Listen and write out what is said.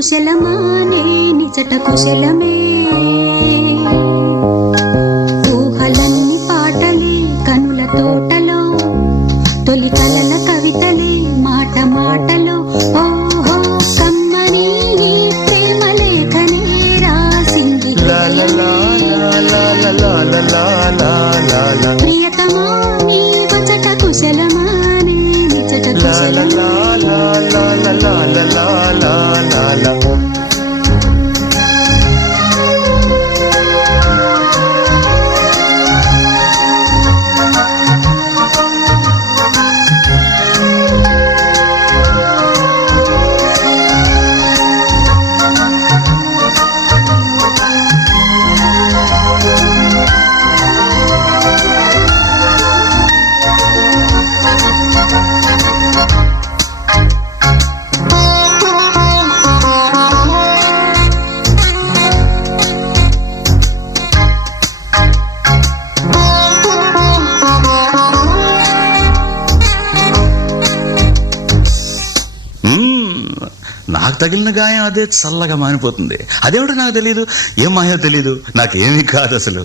కుశలమా నే నిజట కుశలమే ఊహలన్నీ పాటలే కనుల తోటలో తొలి కలల కవితలే మాట మాటలో ఓహో కమ్మని నీ ప్రేమ లేఖనే రాసింది ప్రియతమా నీ వచట కుశలమా నే నిజట కుశలమా నాకు తగిలిన గాయం అదే చల్లగా మానిపోతుంది. అదేమిటో నాకు తెలియదు, ఏం మాయో తెలీదు, నాకేమీ కాదు అసలు.